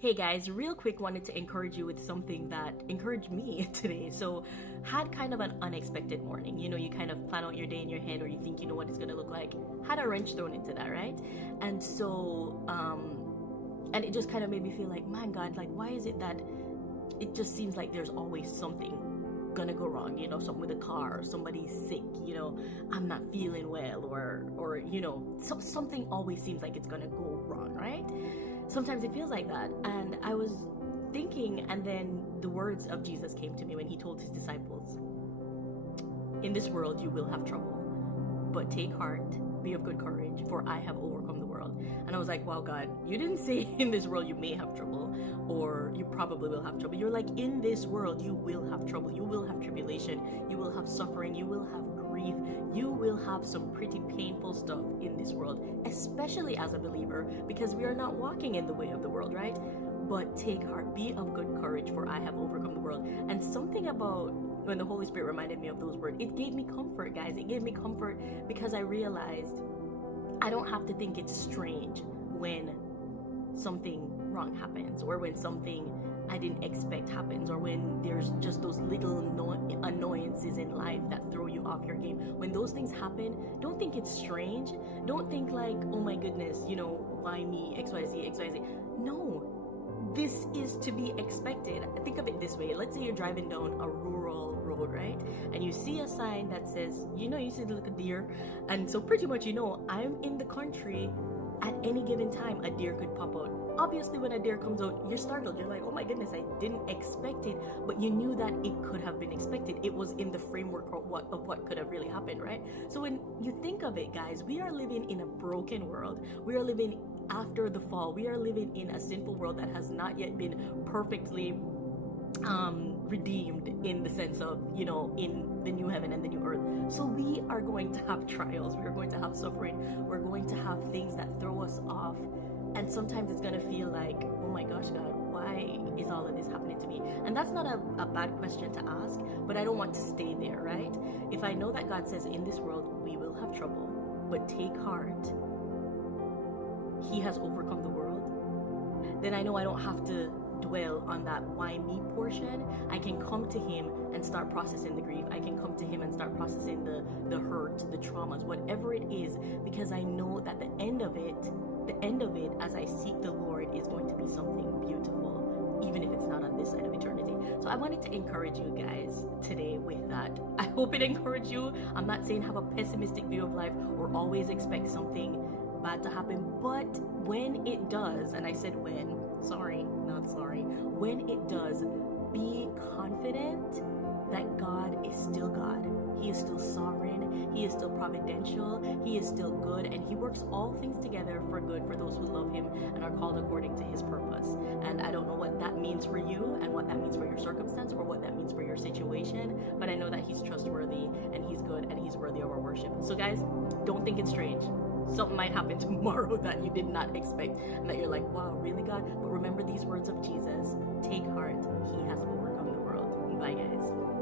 Hey guys, real quick, wanted to encourage you with something that encouraged me today. So, had kind of an unexpected morning. You know, you kind of plan out your day in your head, or you think you know what it's gonna look like. Had a wrench thrown into that, right? And so, and it just kind of made me feel like, man, God, like, why is it that it just seems like there's always something gonna go wrong? You know, something with a car, or somebody's sick. You know, I'm not feeling well, or you know, something always seems like it's gonna go wrong, right? Sometimes it feels like that. And I was thinking, and then the words of Jesus came to me when he told his disciples, in this world you will have trouble, but take heart, be of good courage, for I have overcome the world. And I was like, wow, God, you didn't say in this world you may have trouble, or you probably will have trouble. You're like, in this world you will have trouble, you will have tribulation, you will have suffering, you will have grief, you will have some pretty painful stuff in this world, especially as a believer, because we are not walking in the way of the world, right? But take heart, be of good courage, for I have overcome the world. And something about when the Holy Spirit reminded me of those words, it gave me comfort, guys. It gave me comfort because I realized I don't have to think it's strange when something wrong happens, or when something I didn't expect happens, or when there's just those little annoyances in life that throw you off your game. When those things happen, don't think it's strange. Don't think like, oh my goodness, you know, why me, XYZ, XYZ. No, this is to be expected. Think of it this way. Let's say you're driving down a rural road, right? And you see a sign that says, you know, you see like a deer. And so pretty much, you know, I'm in the country. At any given time, a deer could pop out. Obviously, when a deer comes out, you're startled. You're like, oh my goodness, I didn't expect it. But you knew that it could have been expected. It was in the framework of what could have really happened, right? So when you think of it, guys, we are living in a broken world. We are living after the fall. We are living in a sinful world that has not yet been perfectly redeemed, in the sense of, you know, in the new heaven and the new earth. So we are going to have trials, we're going to have suffering, we're going to have things that throw us off. And sometimes it's going to feel like, oh my gosh, God, why is all of this happening to me? And that's not a bad question to ask, but I don't want to stay there, right? If I know that God says in this world we will have trouble, but take heart, he has overcome the world, then I know I don't have to dwell on that why me portion. I can come to him and start processing the grief. I can come to him and start processing the hurt, the traumas, whatever it is, because I know that the end of it, as I seek the Lord, is going to be something beautiful, even if it's not on this side of eternity. So I wanted to encourage you guys today with that. I hope it encouraged you. I'm not saying have a pessimistic view of life or always expect something bad to happen, but when it does, and I said when, sorry, not sorry, when it does, be confident that God is still God. He is still sovereign, he is still providential, he is still good, and he works all things together for good for those who love him and are called according to his purpose. And I don't know what that means for you, and what that means for your circumstance, or what that means for your situation, but I know that he's trustworthy and he's good and he's worthy of our worship. So guys, don't think it's strange. Something might happen tomorrow that you did not expect, and that you're like, wow, really, God? But remember these words of Jesus: take heart, he has overcome the world. Bye, guys.